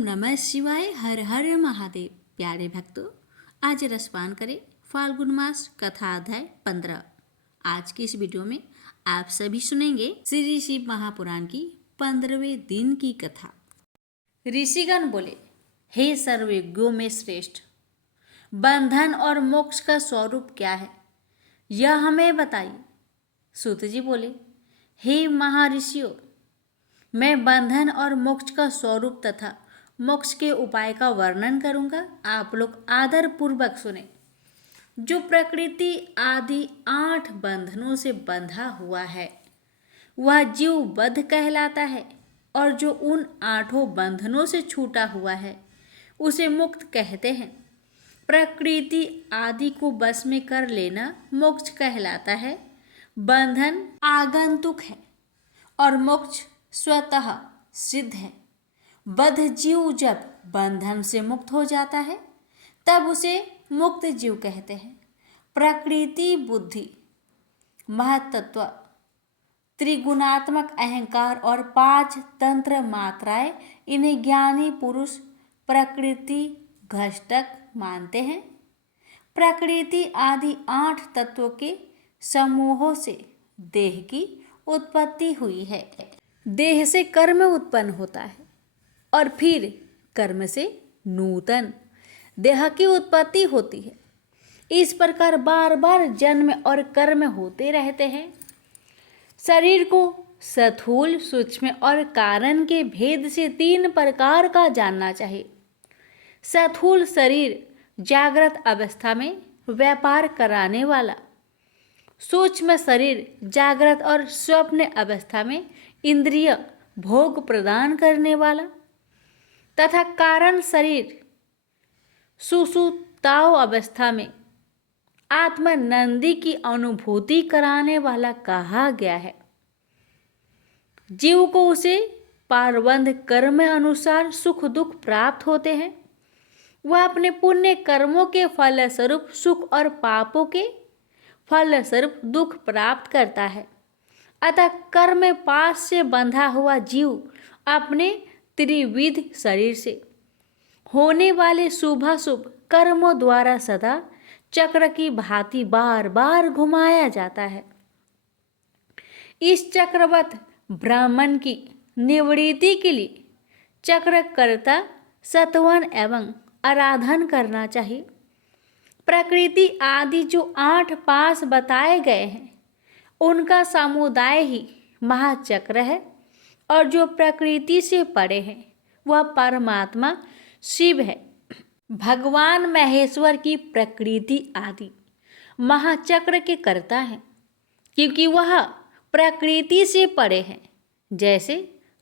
नमः शिवाय। हर हर महादेव। प्यारे भक्तों, आज रसपान करें फाल्गुन मास कथा अध्याय 15। आज की इस वीडियो में आप सभी सुनेंगे श्री शिव महापुराण की 15वें दिन की कथा। ऋषिगण बोले, हे सर्वयज्ञों में श्रेष्ठ, बंधन और मोक्ष का स्वरूप क्या है, यह हमें बताइए। सूत जी बोले, हे महर्षियों, मैं बंधन और मोक्ष का स्वरूप तथा मोक्ष के उपाय का वर्णन करूंगा। आप लोग आदर पूर्वक सुने। जो प्रकृति आदि 8 बंधनों से बंधा हुआ है वह जीव बद्ध कहलाता है, और जो उन 8 बंधनों से छूटा हुआ है उसे मुक्त कहते हैं। प्रकृति आदि को बस में कर लेना मोक्ष कहलाता है। बंधन आगंतुक है और मोक्ष स्वतः सिद्ध है। बद्ध जीव जब बंधन से मुक्त हो जाता है तब उसे मुक्त जीव कहते हैं। प्रकृति, बुद्धि, महत्त्व, त्रिगुणात्मक अहंकार और 5 तंत्र मात्राएं, इन्हें ज्ञानी पुरुष प्रकृति घटक मानते हैं। प्रकृति आदि 8 तत्वों के समूहों से देह की उत्पत्ति हुई है। देह से कर्म उत्पन्न होता है और फिर कर्म से नूतन देह की उत्पत्ति होती है। इस प्रकार बार बार जन्म और कर्म होते रहते हैं। शरीर को स्थूल, सूक्ष्म और कारण के भेद से 3 प्रकार का जानना चाहिए। स्थूल शरीर जागृत अवस्था में व्यापार कराने वाला, सूक्ष्म शरीर जागृत और स्वप्न अवस्था में इंद्रिय भोग प्रदान करने वाला, तथा कारण शरीर सुषुप्ताव अवस्था में आत्मानंदी की अनुभूति कराने वाला कहा गया है। जीव को उसे पारबंध कर्म अनुसार सुख दुख प्राप्त होते हैं। वह अपने पुण्य कर्मों के फलस्वरूप सुख और पापों के फलस्वरूप दुख प्राप्त करता है। अतः कर्म पाश से बंधा हुआ जीव अपने त्रिविध शरीर से होने वाले शुभाशुभ कर्मों द्वारा सदा चक्र की भांति बार बार घुमाया जाता है। इस चक्रवत ब्राह्मण की निवृत्ति के लिए चक्रकर्ता सत्वन एवं आराधन करना चाहिए। प्रकृति आदि जो 8 पाश बताए गए हैं उनका समुदाय ही महाचक्र है, और जो प्रकृति से परे है वह परमात्मा शिव है। भगवान महेश्वर की प्रकृति आदि महाचक्र के कर्ता हैं, क्योंकि वह प्रकृति से परे है। जैसे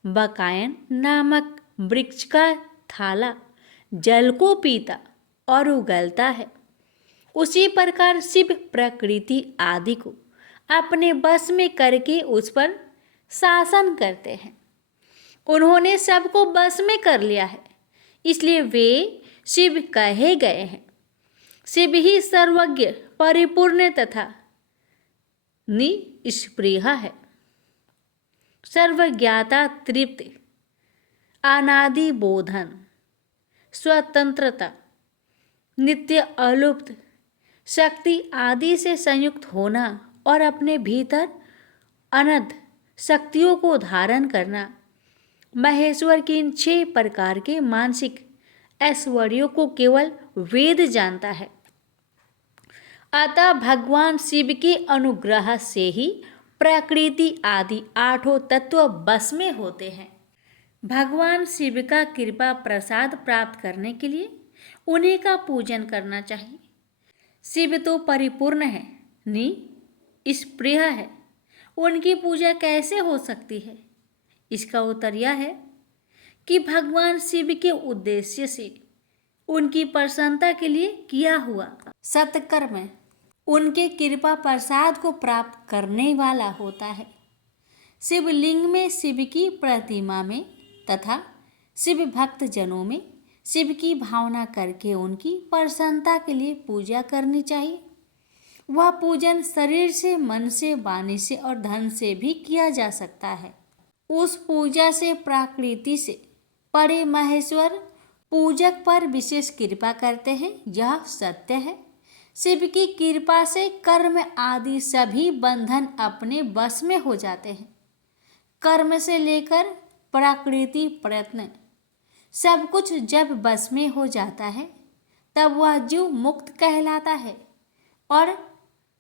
बकायन नामक वृक्ष का थाला जल को पीता और उगलता है, उसी प्रकार शिव प्रकृति आदि को अपने बस में करके उस पर शासन करते हैं। उन्होंने सबको बस में कर लिया है, इसलिए वे शिव कहे गए हैं। शिव ही सर्वज्ञ, परिपूर्ण तथा निष्प्रिय है। सर्वज्ञाता, तृप्त, अनादि बोधन, स्वतंत्रता, नित्य अलुप्त, शक्ति आदि से संयुक्त होना और अपने भीतर अनंत शक्तियों को धारण करना, महेश्वर के इन 6 प्रकार के मानसिक ऐश्वर्यों को केवल वेद जानता है। अतः भगवान शिव के अनुग्रह से ही प्रकृति आदि 8 तत्व बस में होते हैं। भगवान शिव का कृपा प्रसाद प्राप्त करने के लिए उन्हीं का पूजन करना चाहिए। शिव तो परिपूर्ण है, निष्प्रिय है, उनकी पूजा कैसे हो सकती है? इसका उत्तर यह है कि भगवान शिव के उद्देश्य से उनकी प्रसन्नता के लिए किया हुआ सत्कर्म उनके कृपा प्रसाद को प्राप्त करने वाला होता है। शिवलिंग में, शिव की प्रतिमा में तथा शिव भक्त जनों में शिव की भावना करके उनकी प्रसन्नता के लिए पूजा करनी चाहिए। वह पूजन शरीर से, मन से, वाणी से और धन से भी किया जा सकता है। उस पूजा से प्रकृति से परे महेश्वर पूजक पर विशेष कृपा करते हैं, यह सत्य है। शिव की कृपा से कर्म आदि सभी बंधन अपने वश में हो जाते हैं। कर्म से लेकर प्रकृति प्रयत्न सब कुछ जब बस में हो जाता है तब वह जीव मुक्त कहलाता है और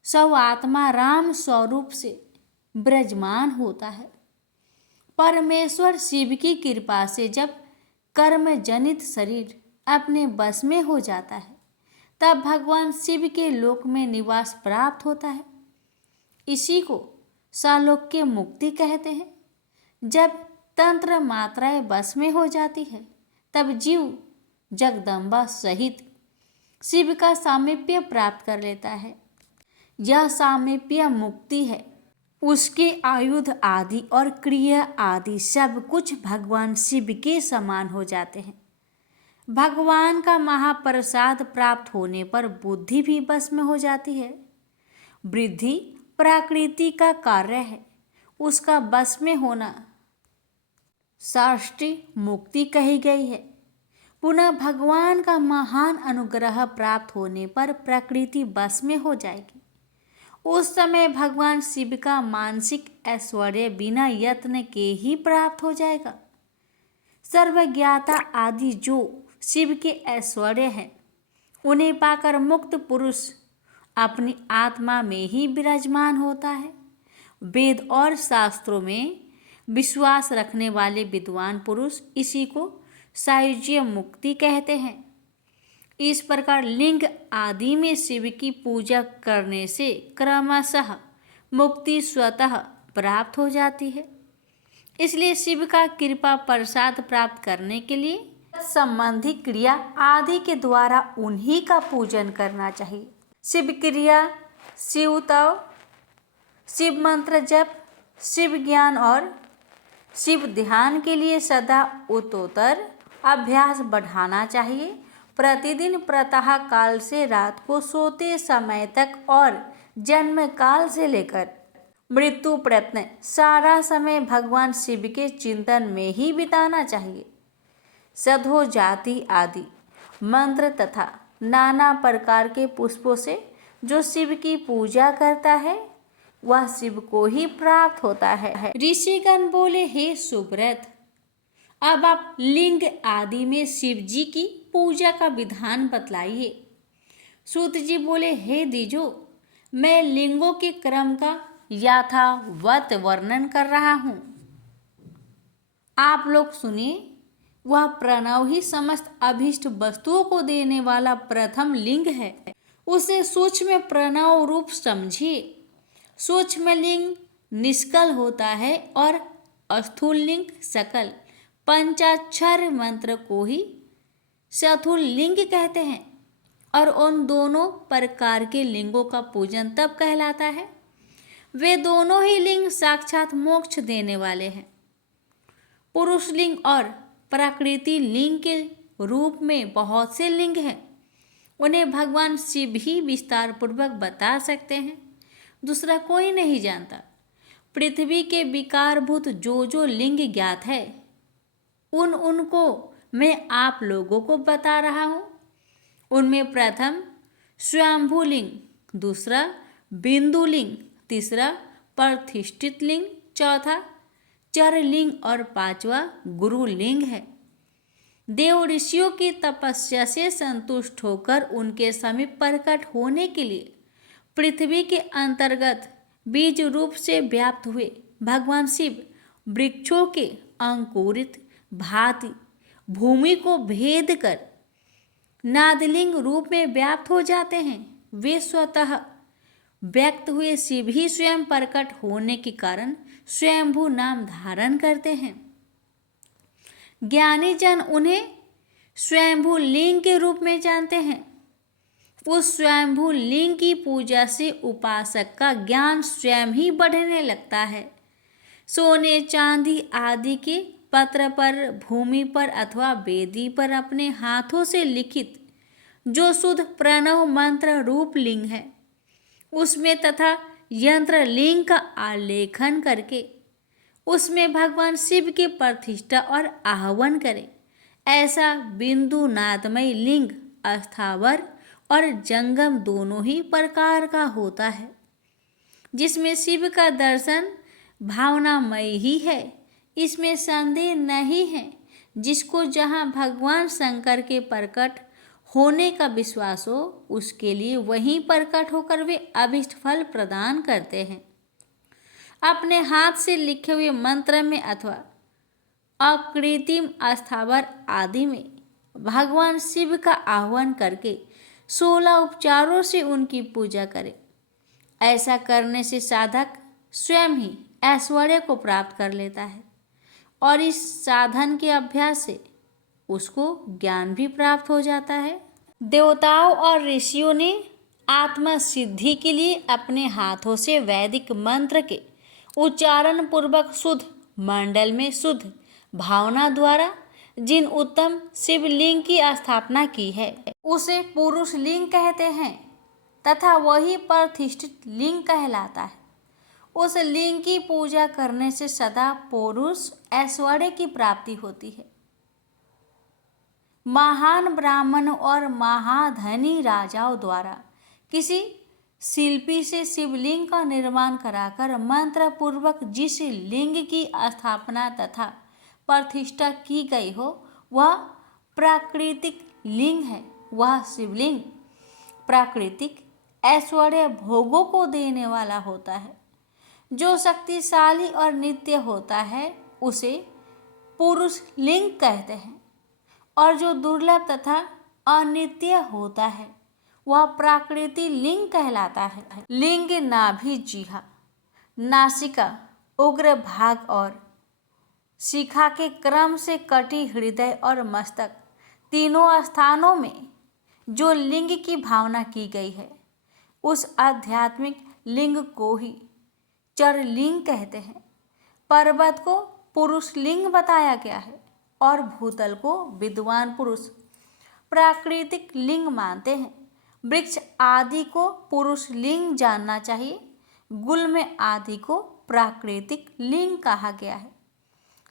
सौ आत्मा राम स्वरूप से विराजमान होता है। परमेश्वर शिव की कृपा से जब कर्म जनित शरीर अपने बस में हो जाता है तब भगवान शिव के लोक में निवास प्राप्त होता है। इसी को सालोक्य मुक्ति कहते हैं। जब तंत्र मात्राएं बस में हो जाती है तब जीव जगदम्बा सहित शिव का सामीप्य प्राप्त कर लेता है। यह सामीप्य मुक्ति है। उसके आयुध आदि और क्रिया आदि सब कुछ भगवान शिव के समान हो जाते हैं। भगवान का महाप्रसाद प्राप्त होने पर बुद्धि भी बस में हो जाती है। वृद्धि प्रकृति का कार्य है, उसका बस में होना साष्टी मुक्ति कही गई है। पुनः भगवान का महान अनुग्रह प्राप्त होने पर प्रकृति बस में हो जाएगी। उस समय भगवान शिव का मानसिक ऐश्वर्य बिना यत्न के ही प्राप्त हो जाएगा। सर्वज्ञाता आदि जो शिव के ऐश्वर्य हैं उन्हें पाकर मुक्त पुरुष अपनी आत्मा में ही विराजमान होता है। वेद और शास्त्रों में विश्वास रखने वाले विद्वान पुरुष इसी को सायुज्य मुक्ति कहते हैं। इस प्रकार लिंग आदि में शिव की पूजा करने से क्रमशः मुक्ति स्वतः प्राप्त हो जाती है। इसलिए शिव का कृपा प्रसाद प्राप्त करने के लिए संबंधी क्रिया आदि के द्वारा उन्हीं का पूजन करना चाहिए। शिव क्रिया, शिव तव, शिव मंत्र जप, शिव ज्ञान और शिव ध्यान के लिए सदा उत्तरोत्तर अभ्यास बढ़ाना चाहिए। प्रतिदिन प्रातः काल से रात को सोते समय तक और जन्म काल से लेकर मृत्यु प्रयत्न सारा समय भगवान शिव के चिंतन में ही बिताना चाहिए। सधो जाति आदि मंत्र तथा नाना प्रकार के पुष्पों से जो शिव की पूजा करता है वह शिव को ही प्राप्त होता है। ऋषिगण बोले, हे सुब्रत, अब आप लिंग आदि में शिव जी की पूजा का विधान बतलाइए। सूत जी बोले, हे द्विजो, मैं लिंगों के क्रम का यथावत वर्णन कर रहा हूँ, आप लोग सुनिए। वह प्रणव ही समस्त अभीष्ट वस्तुओं को देने वाला प्रथम लिंग है। उसे सूक्ष्म प्रणव रूप समझिए। सूक्ष्म लिंग निष्कल होता है और स्थूल लिंग सकल। पंचाक्षर मंत्र को ही चतुर लिंग कहते हैं और उन दोनों प्रकार के लिंगों का पूजन तब कहलाता है। वे दोनों ही लिंग साक्षात मोक्ष देने वाले हैं। पुरुष लिंग और प्रकृति लिंग के रूप में बहुत से लिंग हैं। उन्हें भगवान शिव ही विस्तार पूर्वक बता सकते हैं, दूसरा कोई नहीं जानता। पृथ्वी के विकारभूत जो जो लिंग ज्ञात है उनको मैं आप लोगों को बता रहा हूँ। उनमें प्रथम स्वयंभू लिंग, दूसरा बिंदु लिंग, तीसरा प्रतिष्ठित लिंग, चौथा चर लिंग और पांचवा गुरु लिंग है। देव ऋषियों की तपस्या से संतुष्ट होकर उनके समीप प्रकट होने के लिए पृथ्वी के अंतर्गत बीज रूप से व्याप्त हुए भगवान शिव वृक्षों के अंकुरित भांति भूमि को भेद कर नादलिंग रूप में व्याप्त हो जाते हैं। वे स्वतः व्यक्त हुए शिव ही स्वयं प्रकट होने के कारण स्वयंभू नाम धारण करते हैं। ज्ञानी जन उन्हें स्वयंभू लिंग के रूप में जानते हैं। उस स्वयंभू लिंग की पूजा से उपासक का ज्ञान स्वयं ही बढ़ने लगता है। सोने चांदी आदि के पत्र पर, भूमि पर अथवा वेदी पर अपने हाथों से लिखित जो शुद्ध प्रणव मंत्र रूप लिंग है उसमें तथा यंत्र लिंग का आलेखन करके उसमें भगवान शिव की प्रतिष्ठा और आह्वान करें। ऐसा बिंदु नादमय लिंग अस्थावर और जंगम दोनों ही प्रकार का होता है, जिसमें शिव का दर्शन भावनामय ही है, इसमें संदेह नहीं है। जिसको जहाँ भगवान शंकर के प्रकट होने का विश्वास हो, उसके लिए वहीं प्रकट होकर वे अभिष्ट फल प्रदान करते हैं। अपने हाथ से लिखे हुए मंत्र में अथवा अकृत्रिम अस्थावर आदि में भगवान शिव का आह्वान करके 16 उपचारों से उनकी पूजा करें। ऐसा करने से साधक स्वयं ही ऐश्वर्य को प्राप्त कर लेता है और इस साधन के अभ्यास से उसको ज्ञान भी प्राप्त हो जाता है। देवताओं और ऋषियों ने आत्मा सिद्धि के लिए अपने हाथों से वैदिक मंत्र के उच्चारण पूर्वक शुद्ध मंडल में शुद्ध भावना द्वारा जिन उत्तम शिवलिंग की स्थापना की है, उसे पुरुष लिंग कहते हैं तथा वही प्रतिष्ठित लिंग कहलाता है। उस लिंग की पूजा करने से सदा पुरुष ऐश्वर्य की प्राप्ति होती है। महान ब्राह्मणों और महाधनी राजाओं द्वारा किसी शिल्पी से शिवलिंग का निर्माण कराकर मंत्र पूर्वक जिस लिंग की स्थापना तथा प्रतिष्ठा की गई हो, वह प्राकृतिक लिंग है। वह शिवलिंग प्राकृतिक ऐश्वर्य भोगों को देने वाला होता है। जो शक्तिशाली और नित्य होता है उसे पुरुष लिंग कहते हैं, और जो दुर्लभ तथा अनित्य होता है वह प्राकृतिक लिंग कहलाता है। लिंग नाभि, जिह्वा, नासिका, उग्र भाग और शिखा के क्रम से कटी हृदय और मस्तक, तीनों स्थानों में जो लिंग की भावना की गई है, उस आध्यात्मिक लिंग को ही चर लिंग कहते हैं। पर्वत को पुरुष लिंग बताया गया है और भूतल को विद्वान पुरुष प्राकृतिक लिंग मानते हैं। वृक्ष आदि को पुरुष लिंग जानना चाहिए। गुल्म आदि को प्राकृतिक लिंग कहा गया है।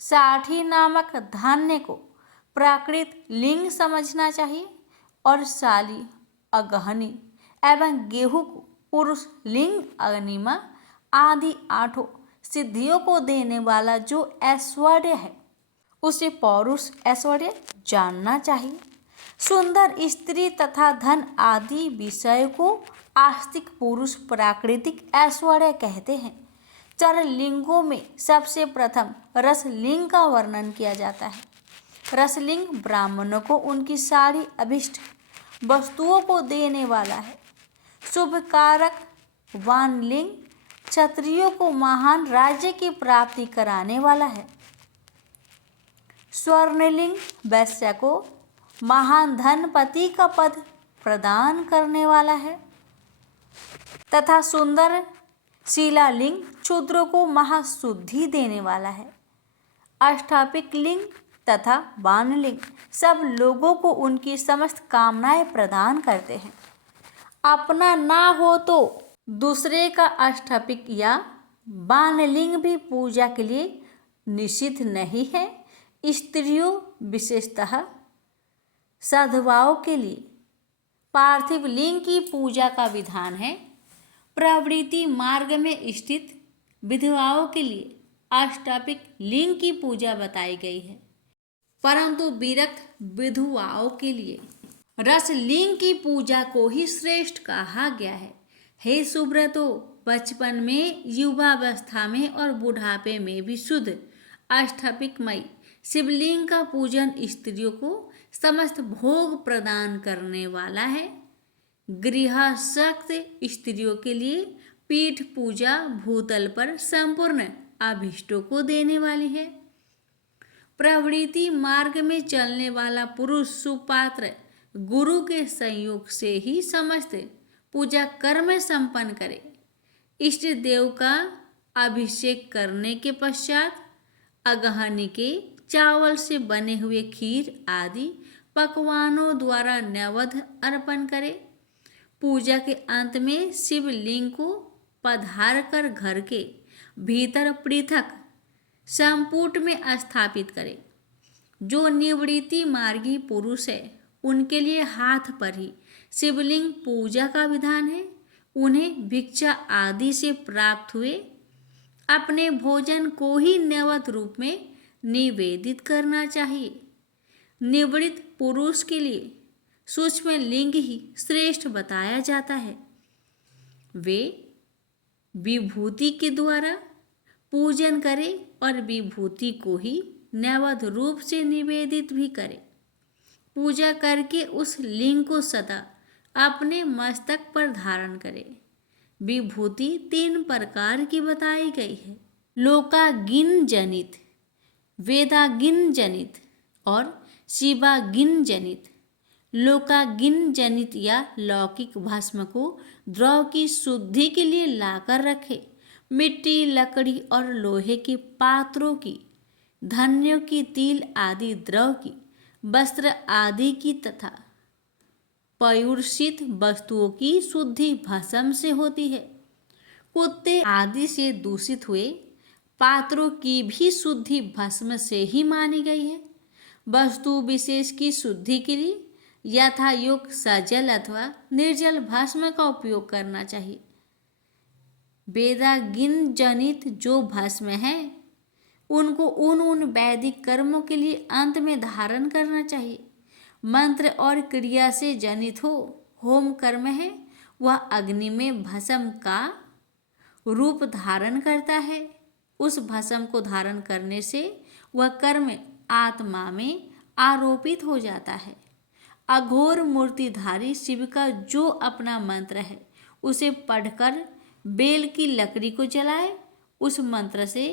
साठी नामक धान्य को प्राकृत लिंग समझना चाहिए और साली, अगहनी एवं गेहूं को पुरुष लिंग, अग्निमा आदि 8 सिद्धियों को देने वाला जो ऐश्वर्य है, उसे पौरुष ऐश्वर्य जानना चाहिए। सुंदर स्त्री तथा धन आदि विषय को आस्तिक पुरुष प्राकृतिक ऐश्वर्य कहते हैं। चार लिंगों में सबसे प्रथम रसलिंग का वर्णन किया जाता है। रसलिंग ब्राह्मणों को उनकी सारी अभिष्ट वस्तुओं को देने वाला है। शुभ कारक वानलिंग क्षत्रियों को महान राज्य की प्राप्ति कराने वाला है। स्वर्णलिंग वैश्य को महान धनपति का पद प्रदान करने वाला है तथा सुंदर शिलालिंग क्षुद्रों को महाशुद्धि देने वाला है। अष्टापिक लिंग तथा बाणलिंग सब लोगों को उनकी समस्त कामनाएं प्रदान करते हैं। अपना ना हो तो दूसरे का अष्टापिक या बाणलिंग भी पूजा के लिए निषिद्ध नहीं है। स्त्रियों विशेषतः साधुवाओं के लिए पार्थिव लिंग की पूजा का विधान है। प्रवृत्ति मार्ग में स्थित विधवाओं के लिए अष्टापिक लिंग की पूजा बताई गई है, परंतु विरक्त विधवाओं के लिए रस लिंग की पूजा को ही श्रेष्ठ कहा गया है। हे सुब्रतो, बचपन में, युवावस्था में और बुढ़ापे में भी शुद्ध अष्टापिकमय शिवलिंग का पूजन स्त्रियों को समस्त भोग प्रदान करने वाला है। गृहस्थ स्त्रियों के लिए पीठ पूजा भूतल पर संपूर्ण अभीष्टों को देने वाली है। प्रवृत्ति मार्ग में चलने वाला पुरुष सुपात्र गुरु के संयोग से ही समस्त पूजा कर्म संपन्न करे। इष्ट देव का अभिषेक करने के पश्चात अगहनी के चावल से बने हुए खीर आदि पकवानों द्वारा नैवेद्य अर्पण करे। पूजा के अंत में शिवलिंग को पधार कर घर के भीतर पृथक संपुट में स्थापित करे। जो निवृत्ति मार्गी पुरुष है उनके लिए हाथ पर ही शिवलिंग पूजा का विधान है। उन्हें भिक्षा आदि से प्राप्त हुए अपने भोजन को ही नैवेद्य रूप में निवेदित करना चाहिए। निवृत्त पुरुष के लिए सूक्ष्म लिंग ही श्रेष्ठ बताया जाता है। वे विभूति के द्वारा पूजन करें और विभूति को ही नैवेद्य रूप से निवेदित भी करें। पूजा करके उस लिंग को सदा अपने मस्तक पर धारण करें। विभूति 3 प्रकार की बताई गई है, लोकागिन जनित, वेदागिन जनित और शिवागिन जनित। लोकागिन जनित या लौकिक भस्म को द्रव की शुद्धि के लिए लाकर रखे। मिट्टी, लकड़ी और लोहे के पात्रों की, धान्यों की, तिल आदि द्रव की, वस्त्र आदि की तथा पयुर्षित वस्तुओं की शुद्धि भस्म से होती है। कुत्ते आदि से दूषित हुए पात्रों की भी शुद्धि भस्म से ही मानी गई है। वस्तु विशेष की शुद्धि के लिए यथायोग्य सजल अथवा निर्जल भस्म का उपयोग करना चाहिए। वेदागिन जनित जो भस्म है उनको उन वैदिक कर्मों के लिए अंत में धारण करना चाहिए। मंत्र और क्रिया से जनित हो होम कर्म है, वह अग्नि में भस्म का रूप धारण करता है। उस भस्म को धारण करने से वह कर्म आत्मा में आरोपित हो जाता है। अघोर मूर्तिधारी शिव का जो अपना मंत्र है उसे पढ़कर बेल की लकड़ी को जलाए। उस मंत्र से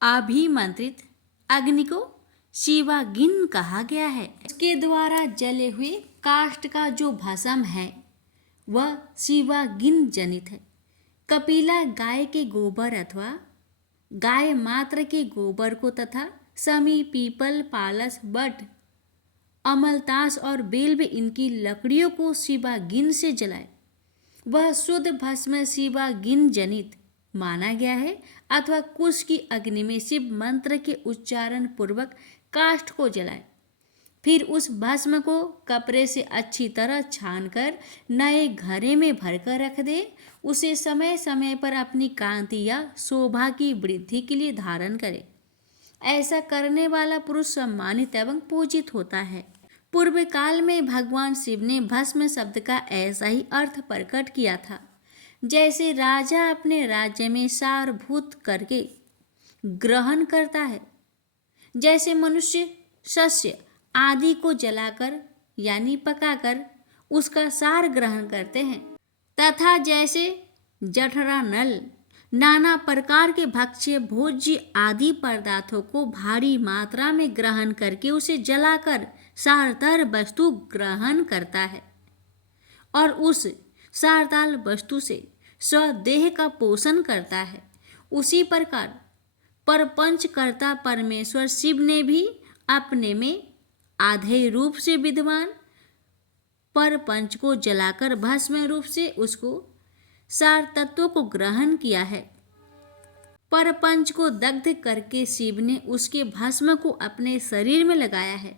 अभिमंत्रित अग्नि को शिवागिन कहा गया है। इसके द्वारा जले हुए काष्ठ का जो भस्म है वह शिवागिन जनित है। कपिला गाय के गोबर अथवा गाय मात्र के गोबर को तथा समी, पीपल, पालस, बट, अमलतास और बेल में इनकी लकड़ियों को शिवागिन से जलाए। वह शुद्ध भस्म शिवागिन जनित माना गया है। अथवा कुश की अग्नि में शिव मंत्र के उच्चारण पूर्वक काष्ठ को जलाए। फिर उस भस्म को कपड़े से अच्छी तरह छानकर नए घड़े में भरकर रख दे। उसे समय समय पर अपनी कांति या शोभा की वृद्धि के लिए धारण करे। ऐसा करने वाला पुरुष सम्मानित एवं पूजित होता है। पूर्व काल में भगवान शिव ने भस्म शब्द का ऐसा ही अर्थ प्रकट किया था। जैसे राजा अपने राज्य में सारभूत करके ग्रहण करता है, जैसे मनुष्य शस्य आदि को जलाकर यानी पकाकर उसका सार ग्रहण करते हैं, तथा जैसे जठरा नल नाना प्रकार के भक्ष्य भोज्य आदि पदार्थों को भारी मात्रा में ग्रहण करके उसे जलाकर सारतर वस्तु ग्रहण करता है और उस सारताल वस्तु से स्वदेह का पोषण करता है, उसी प्रकार परपंचकर्ता परमेश्वर शिव ने भी अपने में आधेय रूप से विद्वान परपंच को जलाकर भस्म रूप से उसको सार तत्वों को ग्रहण किया है। परपंच को दग्ध करके शिव ने उसके भस्म को अपने शरीर में लगाया है।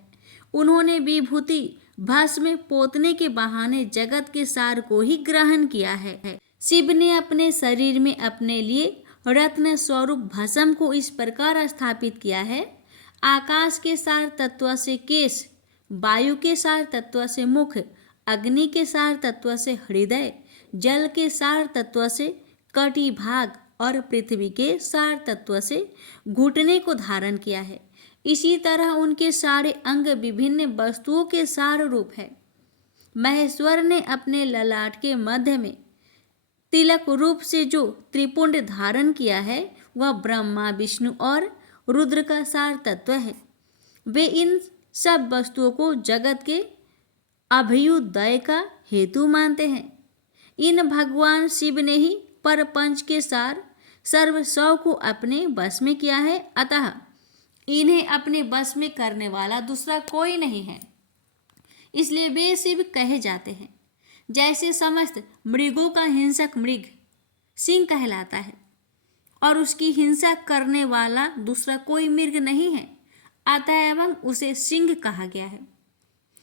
उन्होंने विभूति भस्म पोतने के बहाने जगत के सार को ही ग्रहण किया है। शिव ने अपने शरीर में अपने लिए रत्न स्वरूप भस्म को इस प्रकार स्थापित किया है। आकाश के सार तत्व से केश, वायु के सार तत्व से मुख, अग्नि के सार तत्व से हृदय, जल के सार तत्व से कटिभाग और पृथ्वी के सार तत्व से घुटने को धारण किया है। इसी तरह उनके सारे अंग विभिन्न वस्तुओं के सार रूप है। महेश्वर ने अपने ललाट के मध्य में तिलक रूप से जो त्रिपुंड धारण किया है वह ब्रह्मा, विष्णु और रुद्र का सार तत्व है। वे इन सब वस्तुओं को जगत के अभ्युदय का हेतु मानते हैं। इन भगवान शिव ने ही परपंच के सार सर्वस्व को अपने वश में किया है, अतः इन्हें अपने वश में करने वाला दूसरा कोई नहीं है, इसलिए वे शिव कहे जाते हैं। जैसे समस्त मृगों का हिंसक मृग सिंह कहलाता है और उसकी हिंसा करने वाला दूसरा कोई मृग नहीं है, आता है एवं उसे सिंह कहा गया है।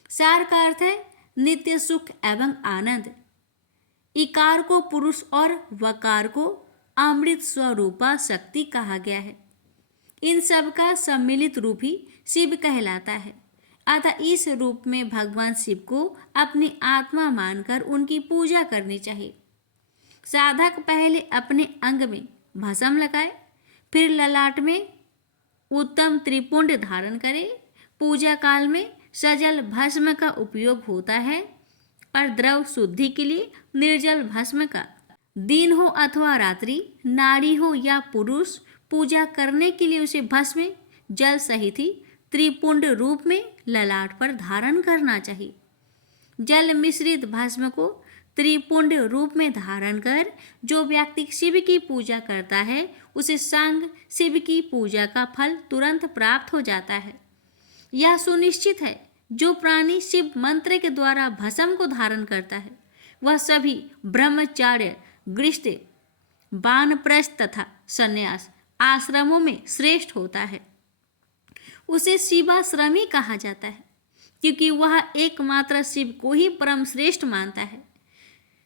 सार का अर्थ है नित्य सुख एवं आनंद। इकार को पुरुष और वकार को अमृत स्वरूपा शक्ति कहा गया है। इन सब का सम्मिलित रूप ही शिव कहलाता है। अतः इस रूप में भगवान शिव को अपनी आत्मा मानकर उनकी पूजा करनी चाहिए। साधक पहले अपने अंग में भस्म लगाए, फिर ललाट में उत्तम त्रिपुंड धारण करे। पूजा काल में सजल भस्म का उपयोग होता है और द्रव शुद्धि के लिए निर्जल भस्म का। दिन हो अथवा रात्रि, नारी हो या पुरुष, पूजा करने के लिए उसे भस्म जल सहित ही त्रिपुंड रूप में ललाट पर धारण करना चाहिए। जल मिश्रित भस्म को त्रिपुंड रूप में धारण कर जो व्यक्ति शिव की पूजा करता है उसे सांग शिव की पूजा का फल तुरंत प्राप्त हो जाता है। यह सुनिश्चित है जो प्राणी शिव मंत्र के द्वारा भस्म को धारण करता है वह सभी ब्रह्मचार्य, गृहस्थ, वानप्रस्थ तथा संन्यास आश्रमों में श्रेष्ठ होता है। उसे शिवाश्रमी कहा जाता है क्योंकि वह एकमात्र शिव को ही परम श्रेष्ठ मानता है।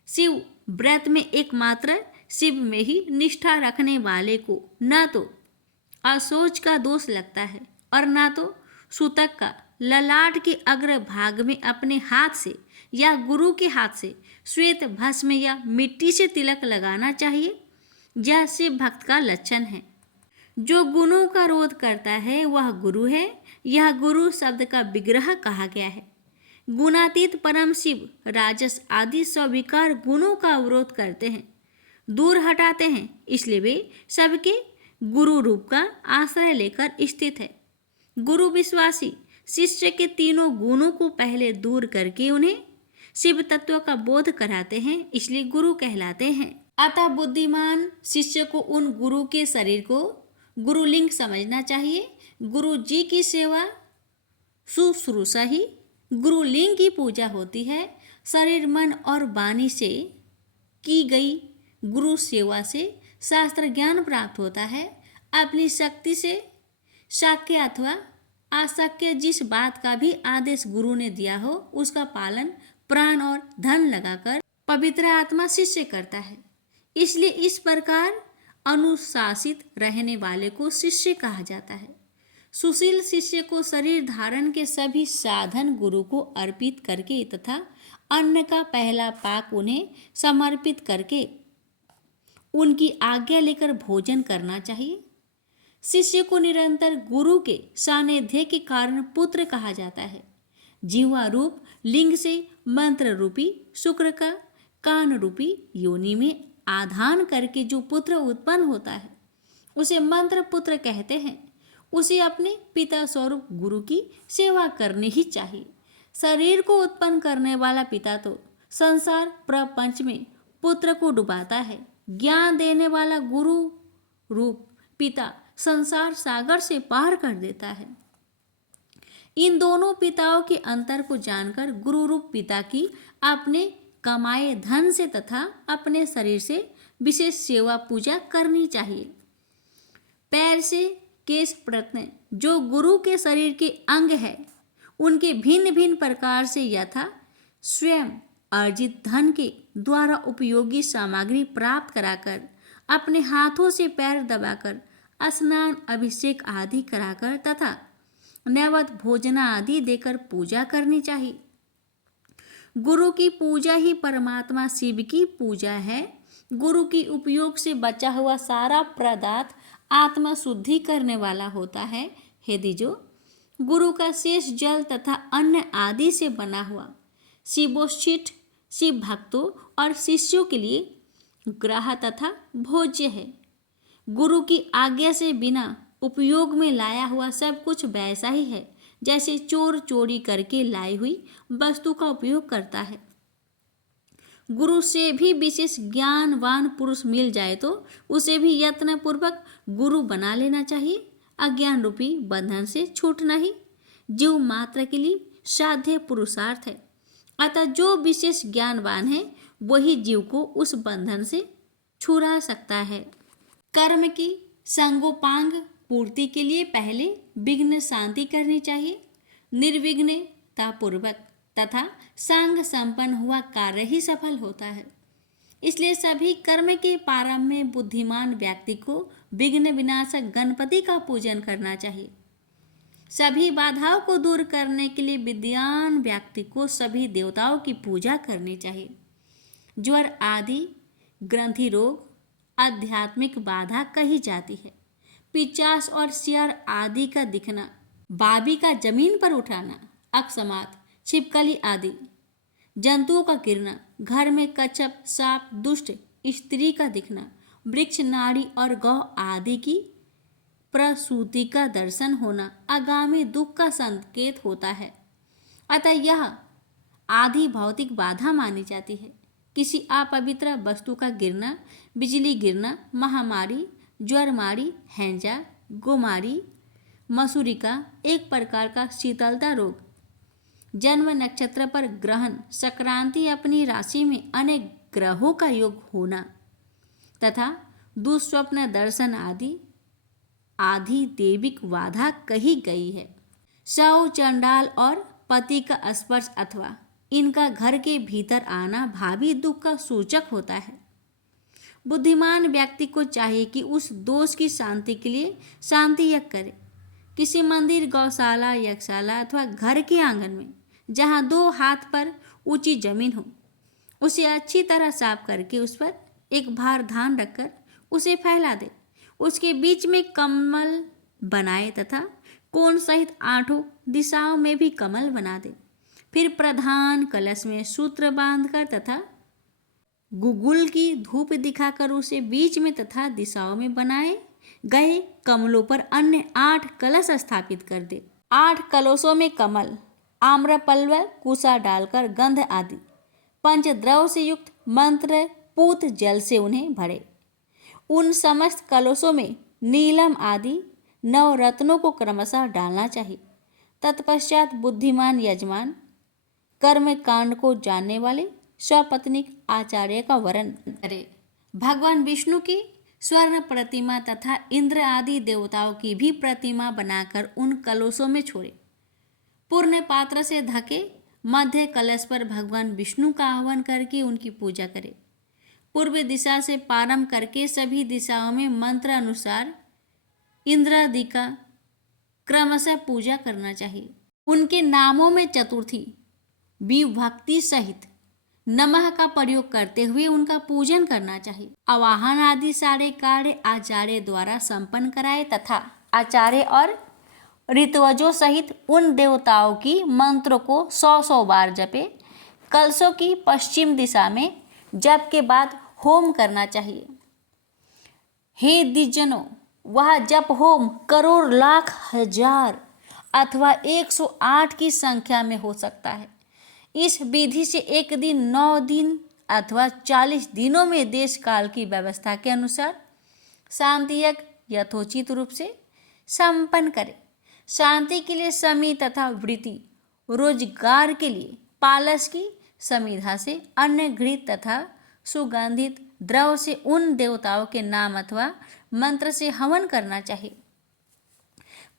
शिव व्रत में एकमात्र शिव में ही निष्ठा रखने वाले को न तो असोच का दोष लगता है और न तो सूतक का। ललाट के अग्र भाग में अपने हाथ से या गुरु के हाथ से श्वेत भस्म या मिट्टी से तिलक लगाना चाहिए। यह शिव भक्त का लक्षण है। जो गुणों का रोध करता है वह गुरु है। यह गुरु शब्द का विग्रह कहा गया है। गुणातीत परम शिव राजस आदि स्विकार गुणों का अवरोध करते हैं, दूर हटाते हैं, इसलिए वे सबके गुरु रूप का आश्रय लेकर स्थित है। गुरु विश्वासी शिष्य के तीनों गुणों को पहले दूर करके उन्हें शिव तत्व का बोध कराते हैं, इसलिए गुरु कहलाते हैं। अतः बुद्धिमान शिष्य को उन गुरु के शरीर को गुरुलिंग समझना चाहिए। गुरु जी की सेवा शुश्रूषा ही गुरुलिंग की पूजा होती है। शरीर, मन और वाणी से की गई गुरु सेवा से शास्त्र ज्ञान प्राप्त होता है। अपनी शक्ति से शाक्य अथवा आशक्य जिस बात का भी आदेश गुरु ने दिया हो उसका पालन प्राण और धन लगाकर पवित्र आत्मा शिष्य करता है। इसलिए इस प्रकार अनुशासित रहने वाले को शिष्य कहा जाता है। सुशील शिष्य को शरीर धारण के सभी साधन गुरु को अर्पित करके तथा अन्न का पहला पाक उन्हें समर्पित करके उनकी आज्ञा लेकर भोजन करना चाहिए। शिष्य को निरंतर गुरु के सानिध्य के कारण पुत्र कहा जाता है। जीवा रूप लिंग से मंत्र रूपी शुक्र का कान रूपी योनि में आधान करके जो पुत्र उत्पन्न होता है उसे मंत्र पुत्र कहते हैं। उसे अपने पिता स्वरूप गुरु की सेवा करनी ही चाहिए। शरीर को उत्पन्न करने वाला पिता तो संसार प्रपंच में पुत्र को डुबाता है। ज्ञान देने वाला गुरु रूप पिता संसार सागर से पार कर देता है। इन दोनों पिताओं के अंतर को जानकर गुरु रूप पिता की अपने कमाए धन से तथा अपने शरीर से विशेष सेवा पूजा करनी चाहिए। पैर से केश प्रत्यय जो गुरु के शरीर के अंग है उनके भिन्न भिन्न प्रकार से यथा स्वयं अर्जित धन के द्वारा उपयोगी सामग्री प्राप्त कराकर अपने हाथों से पैर दबाकर स्नान अभिषेक आदि कराकर तथा नैवेद्य भोजना आदि देकर पूजा करनी चाहिए। गुरु की पूजा ही परमात्मा शिव की पूजा है। गुरु की उपयोग से बचा हुआ सारा पदार्थ आत्मा शुद्धि करने वाला होता है। हे द्विजो, गुरु का शेष जल तथा अन्न आदि से बना हुआ शिवोच्छिष्ट शिव भक्तों और शिष्यों के लिए ग्राह्य तथा भोज्य है। गुरु की आज्ञा से बिना उपयोग में लाया हुआ सब कुछ वैसा ही है जैसे चोर चोरी करके लाई हुई वस्तु का उपयोग करता है। गुरु से भी विशेष ज्ञानवान पुरुष मिल जाए तो उसे भी यत्नपूर्वक गुरु बना लेना चाहिए। अज्ञान रूपी बंधन से छूटना ही जीव मात्र के लिए साध्य पुरुषार्थ है। अतः जो विशेष ज्ञानवान है वही जीव को उस बंधन से छुड़ा सकता है। कर्म की संगोपांग पूर्ति के लिए पहले विघ्न शांति करनी चाहिए। निर्विघ्नता पूर्वक तथा सांग संपन्न हुआ कार्य ही सफल होता है। इसलिए सभी कर्म के प्रारंभ में बुद्धिमान व्यक्ति को विघ्न विनाशक गणपति का पूजन करना चाहिए। सभी बाधाओं को दूर करने के लिए विद्वान व्यक्ति को सभी देवताओं की पूजा करनी चाहिए। ज्वर आदि ग्रंथि रोग आध्यात्मिक बाधा कही जाती है। पिचास और सियार आदि का दिखना, बाबी का जमीन पर उठाना, अकस्मात छिपकली आदि जंतुओं का गिरना, घर में कच्छप सांप दुष्ट स्त्री का दिखना, वृक्ष नाड़ी और गौ आदि की प्रसूति का दर्शन होना आगामी दुख का संकेत होता है। अतः यह आदि भौतिक बाधा मानी जाती है। किसी अपवित्र वस्तु का गिरना, बिजली गिरना, महामारी, ज्वरमारी, हैंजा, गोमारी, मसूरिका, एक प्रकार का शीतलता रोग, जन्म नक्षत्र पर ग्रहण, संक्रांति, अपनी राशि में अनेक ग्रहों का योग होना तथा दुस्वप्न दर्शन आदि देविक बाधा कही गई है। शव, चंडाल और पति का स्पर्श अथवा इनका घर के भीतर आना भावी दुख का सूचक होता है। बुद्धिमान व्यक्ति को चाहिए कि उस दोष की शांति के लिए शांति यज्ञ करे। किसी मंदिर, गौशाला, यज्ञशाला अथवा घर के आंगन में जहाँ 2 हाथ पर ऊंची जमीन हो, उसे अच्छी तरह साफ करके उस पर एक भार धान रखकर उसे फैला दे। उसके बीच में कमल बनाए तथा कोण सहित 8 दिशाओं में भी कमल बना दे। फिर प्रधान कलश में सूत्र बांधकर तथा गुगुल की धूप दिखाकर उसे बीच में तथा दिशाओं में बनाए गए कमलों पर अन्य 8 कलश स्थापित कर दे। 8 कलशों में कमल, आम्रपल्लव, कुशा डालकर गंध आदि पंचद्रव से युक्त मंत्र पूत जल से उन्हें भरे। उन समस्त कलशों में नीलम आदि नवरत्नों को क्रमशः डालना चाहिए। तत्पश्चात बुद्धिमान यजमान कर्म कांड को जानने वाले सपत्नीक आचार्य का वरण करे। भगवान विष्णु की स्वर्ण प्रतिमा तथा इंद्र आदि देवताओं की भी प्रतिमा बनाकर उन कलशों में छोड़े। पूर्ण पात्र से ढके मध्य कलश पर भगवान विष्णु का आह्वान करके उनकी पूजा करे। पूर्व दिशा से प्रारंभ करके सभी दिशाओं में मंत्र अनुसार इंद्रादि का क्रमशः पूजा करना चाहिए। उनके नामों में चतुर्थी विभक्ति सहित नमः का प्रयोग करते हुए उनका पूजन करना चाहिए। आवाहन आदि सारे कार्य आचार्य द्वारा संपन्न कराए तथा आचार्य और ऋतवजों सहित उन देवताओं की मंत्रों को 100 बार जपे। कलशों की पश्चिम दिशा में जप के बाद होम करना चाहिए। हे द्विजनों, वह जप होम करोड़, लाख, हजार अथवा 108 की संख्या में हो सकता है। इस विधि से एक दिन, 9 दिन अथवा 40 दिनों में देश काल की व्यवस्था के अनुसार शांति यज्ञ यथोचित रूप से संपन्न करे। शांति के लिए समी तथा वृत्ति, रोजगार के लिए पालस की समिधा से अन्न घृत तथा सुगंधित द्रव से उन देवताओं के नाम अथवा मंत्र से हवन करना चाहिए।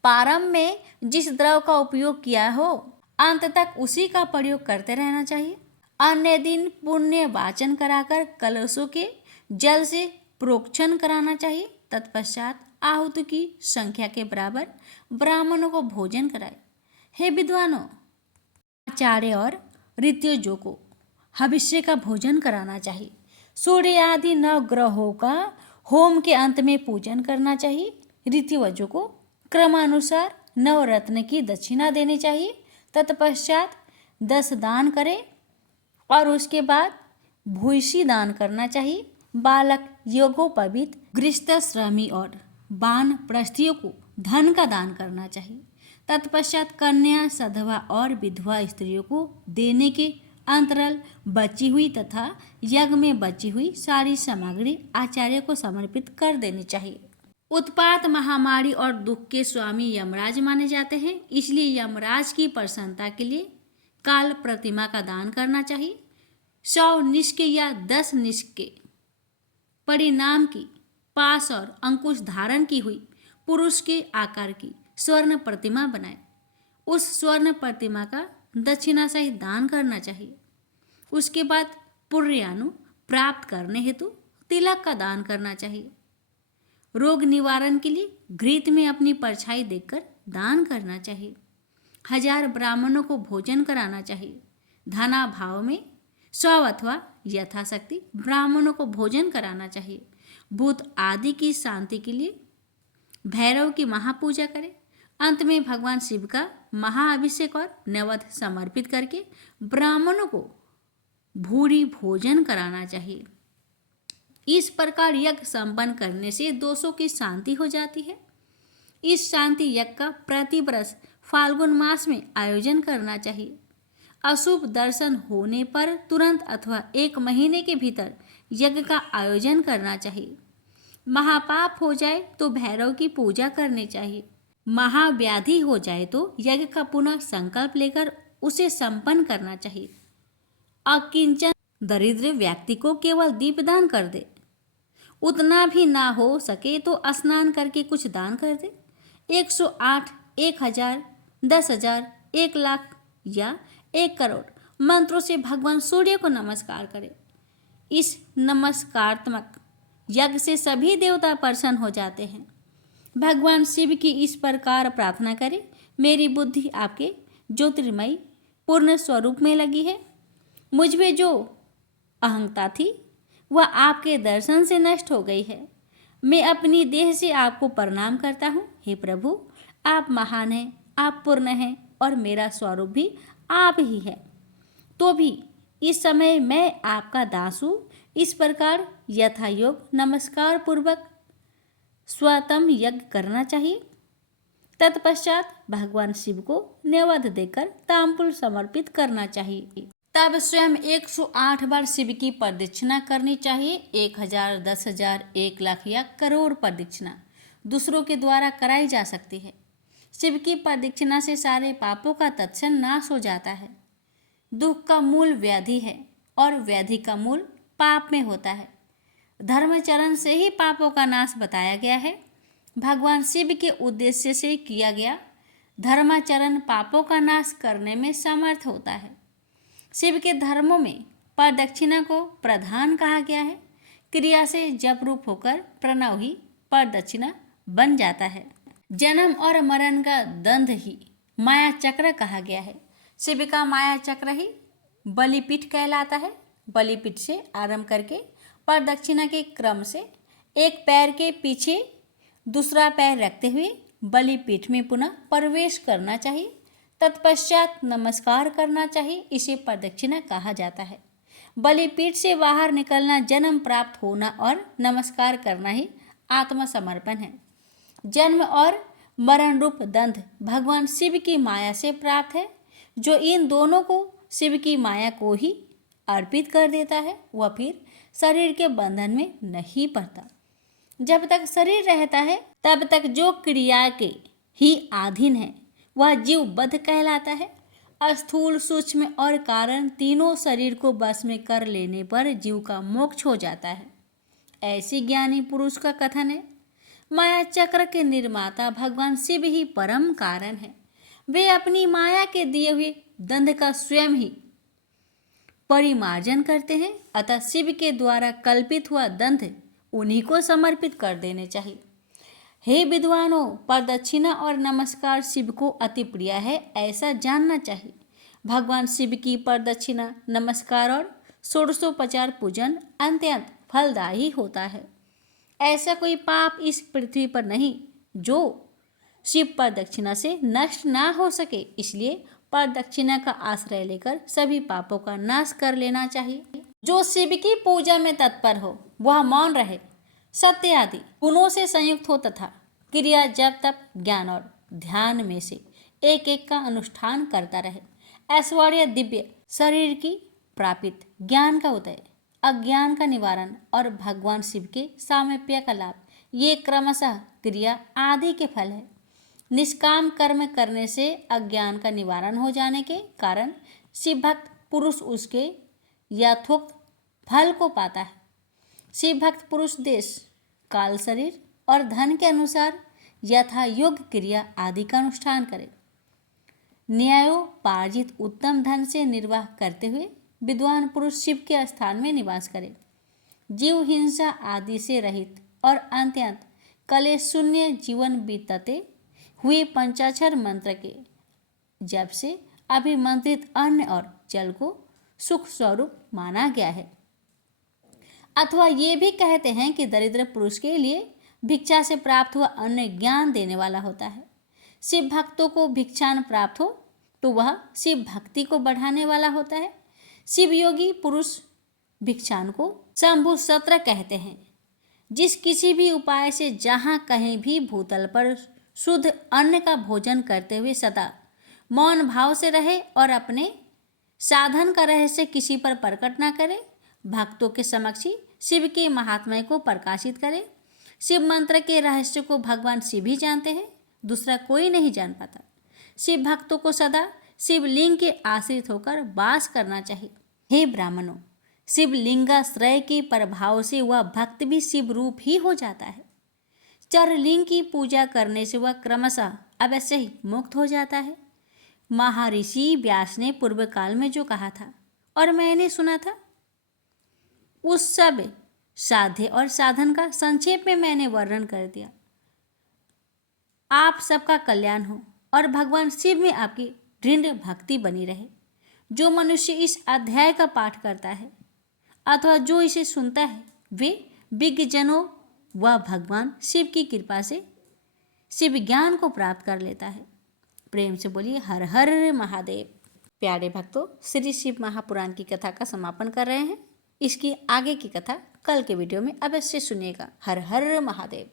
प्रारंभ में जिस द्रव का उपयोग किया हो अंत तक उसी का प्रयोग करते रहना चाहिए। अन्य दिन पुण्य वाचन कराकर कलशों के जल से प्रोक्षण कराना चाहिए। तत्पश्चात आहुति की संख्या के बराबर ब्राह्मणों को भोजन कराए। हे विद्वानों, आचार्य और ऋत्विजों को हविष्य का भोजन कराना चाहिए। सूर्य आदि 9 ग्रहों का होम के अंत में पूजन करना चाहिए। ऋत्विजों को क्रमानुसार नवरत्न की दक्षिणा देनी चाहिए। तत्पश्चात 10 दान करें और उसके बाद भूयसी दान करना चाहिए। बालक, योगोपवीत, गृहस्थश्रमी और वानप्रस्थियों को धन का दान करना चाहिए। तत्पश्चात कन्या, सधवा और विधवा स्त्रियों को देने के अंतराल बची हुई तथा यज्ञ में बची हुई सारी सामग्री आचार्य को समर्पित कर देनी चाहिए। उत्पात, महामारी और दुख के स्वामी यमराज माने जाते हैं, इसलिए यमराज की प्रसन्नता के लिए काल प्रतिमा का दान करना चाहिए। 100 निष्क या 10 निष्क परिणाम की पास और अंकुश धारण की हुई पुरुष के आकार की स्वर्ण प्रतिमा बनाए। उस स्वर्ण प्रतिमा का दक्षिणा सहित दान करना चाहिए। उसके बाद पुर्यानु प्राप्त करने हेतु तिलक का दान करना चाहिए। रोग निवारण के लिए घृत में अपनी परछाई देखकर दान करना चाहिए। 1000 ब्राह्मणों को भोजन कराना चाहिए। धना भाव में 100 अथवा यथाशक्ति ब्राह्मणों को भोजन कराना चाहिए। भूत आदि की शांति के लिए भैरव की महापूजा करें। अंत में भगवान शिव का महाअभिषेक और नैवेद्य समर्पित करके ब्राह्मणों को भूरी भोजन कराना चाहिए। इस प्रकार यज्ञ संपन्न करने से दोषों की शांति हो जाती है। इस शांति यज्ञ का प्रति वर्ष फाल्गुन मास में आयोजन करना चाहिए। अशुभ दर्शन होने पर तुरंत अथवा 1 महीने के भीतर यज्ञ का आयोजन करना चाहिए। महापाप हो जाए तो भैरव की पूजा करनी चाहिए। महाव्याधि हो जाए तो यज्ञ का पुनः संकल्प लेकर उसे संपन्न करना चाहिए। अकिंचन दरिद्र व्यक्ति को केवल दीपदान कर दे। उतना भी ना हो सके तो स्नान करके कुछ दान कर दे। 108, 1000, 10,000, 1 लाख या 1 करोड़ मंत्रों से भगवान सूर्य को नमस्कार करे। इस नमस्कारात्मक यज्ञ से सभी देवता प्रसन्न हो जाते हैं। भगवान शिव की इस प्रकार प्रार्थना करें, मेरी बुद्धि आपके ज्योतिर्मयी पूर्ण स्वरूप में लगी है। मुझ में जो अहंता थी वह आपके दर्शन से नष्ट हो गई है। मैं अपनी देह से आपको प्रणाम करता हूँ। हे प्रभु, आप महान हैं, आप पूर्ण हैं और मेरा स्वरूप भी आप ही है। तो भी इस समय मैं आपका दास हूँ। इस प्रकार यथायोग नमस्कार पूर्वक स्वतम यज्ञ करना चाहिए। तत्पश्चात भगवान शिव को नैवेद्य देकर तांबूल समर्पित करना चाहिए। तब स्वयं 108 बार शिव की प्रदक्षिणा करनी चाहिए। 1000, 10,000, 1 लाख या करोड़ प्रदक्षिणा दूसरों के द्वारा कराई जा सकती है। शिव की प्रदक्षिणा से सारे पापों का तत्क्षण नाश हो जाता है। दुख का मूल व्याधि है और व्याधि का मूल पाप में होता है। धर्मचरण से ही पापों का नाश बताया गया है। भगवान शिव के उद्देश्य से किया गया धर्माचरण पापों का नाश करने में समर्थ होता है। शिव के धर्मों में प्रदक्षिणा को प्रधान कहा गया है। क्रिया से जप रूप होकर प्रणव ही प्रदक्षिणा बन जाता है। जन्म और मरण का द्वंद्व ही माया चक्र कहा गया है। शिव का माया चक्र ही बलिपीठ कहलाता है। बलिपीठ से आरंभ करके प्रदक्षिणा के क्रम से एक पैर के पीछे दूसरा पैर रखते हुए बलिपीठ में पुनः प्रवेश करना चाहिए। तत्पश्चात नमस्कार करना चाहिए। इसे प्रदक्षिणा कहा जाता है। बलिपीठ से बाहर निकलना जन्म प्राप्त होना और नमस्कार करना ही आत्मसमर्पण है। जन्म और मरण रूप द्वंद्व भगवान शिव की माया से प्राप्त है। जो इन दोनों को शिव की माया को ही अर्पित कर देता है वह फिर शरीर के बंधन में नहीं पड़ता। जब तक शरीर रहता है तब तक जो क्रिया के ही अधीन है वह जीव बद्ध कहलाता है। स्थूल, सूक्ष्म और कारण तीनों शरीर को बस में कर लेने पर जीव का मोक्ष हो जाता है। ऐसी ज्ञानी पुरुष का कथन है। माया चक्र के निर्माता भगवान शिव ही परम कारण है। वे अपनी माया के दिए हुए दंड का स्वयं ही परिमार्जन करते हैं। अतः शिव के द्वारा कल्पित हुआ दंड उन्हीं को समर्पित कर देने चाहिए। हे विद्वानों, प्रदक्षिणा और नमस्कार शिव को अति प्रिय है, ऐसा जानना चाहिए। भगवान शिव की प्रदक्षिणा, नमस्कार और षोडशोपचार पूजन अत्यंत फलदायी होता है। ऐसा कोई पाप इस पृथ्वी पर नहीं जो शिव प्रदक्षिणा से नष्ट ना हो सके। इसलिए प्रदक्षिणा का आश्रय लेकर सभी पापों का नाश कर लेना चाहिए। जो शिव की पूजा में तत्पर हो वह मौन रहे, सत्य आदि गुणों से संयुक्त हो तथा क्रिया, जप, तप, ज्ञान और ध्यान में से एक एक का अनुष्ठान करता रहे। ऐश्वर्य, दिव्य शरीर की प्राप्ति, ज्ञान का उदय, अज्ञान का निवारण और भगवान शिव के सामीप्य का लाभ, ये क्रमशः क्रिया आदि के फल है। निष्काम कर्म करने से अज्ञान का निवारण हो जाने के कारण शिव भक्त पुरुष उसके यथोक्त फल को पाता है। शिव भक्त पुरुष देश, काल, शरीर और धन के अनुसार यथा योग्य क्रिया आदि का अनुष्ठान करे। न्यायोपार्जित उत्तम धन से निर्वाह करते हुए विद्वान पुरुष शिव के स्थान में निवास करे। जीव हिंसा आदि से रहित और अत्यंत कलेश शून्य जीवन बीतते हुए पंचाक्षर मंत्र के जप से अभिमंत्रित अन्न और जल को सुख स्वरूप माना गया है। अथवा ये भी कहते हैं कि दरिद्र पुरुष के लिए भिक्षा से प्राप्त हुआ अन्न ज्ञान देने वाला होता है। शिव भक्तों को भिक्षान प्राप्त हो तो वह शिव भक्ति को बढ़ाने वाला होता है। शिव योगी पुरुष भिक्षान को शंभु सत्र कहते हैं। जिस किसी भी उपाय से जहाँ कहीं भी भूतल पर शुद्ध अन्न का भोजन करते हुए सदा मौन भाव से रहे और अपने साधन का रहस्य किसी पर प्रकट न करे, भक्तों के समक्ष ही शिव के महात्म्य को प्रकाशित करे। शिव मंत्र के रहस्य को भगवान शिव ही जानते हैं, दूसरा कोई नहीं जान पाता। शिव भक्तों को सदा शिवलिंग के आश्रित होकर वास करना चाहिए। हे ब्राह्मणों, शिवलिंगाश्रय के प्रभाव से वह भक्त भी शिव रूप ही हो जाता है। चरलिंग की पूजा करने से वह क्रमशः अवश्य ही मुक्त हो जाता है। महर्षि व्यास ने पूर्व काल में जो कहा था और मैंने सुना था, उस सब साध्य और साधन का संक्षेप में मैंने वर्णन कर दिया। आप सबका कल्याण हो और भगवान शिव में आपकी दृढ़ भक्ति बनी रहे। जो मनुष्य इस अध्याय का पाठ करता है अथवा जो इसे सुनता है, वे विज्ञजनों व भगवान शिव की कृपा से शिव ज्ञान को प्राप्त कर लेता है। प्रेम से बोलिए हर हर महादेव। प्यारे भक्तों, श्री शिव महापुराण की कथा का समापन कर रहे हैं। इसकी आगे की कथा कल के वीडियो में अवश्य सुनिएगा। हर हर महादेव।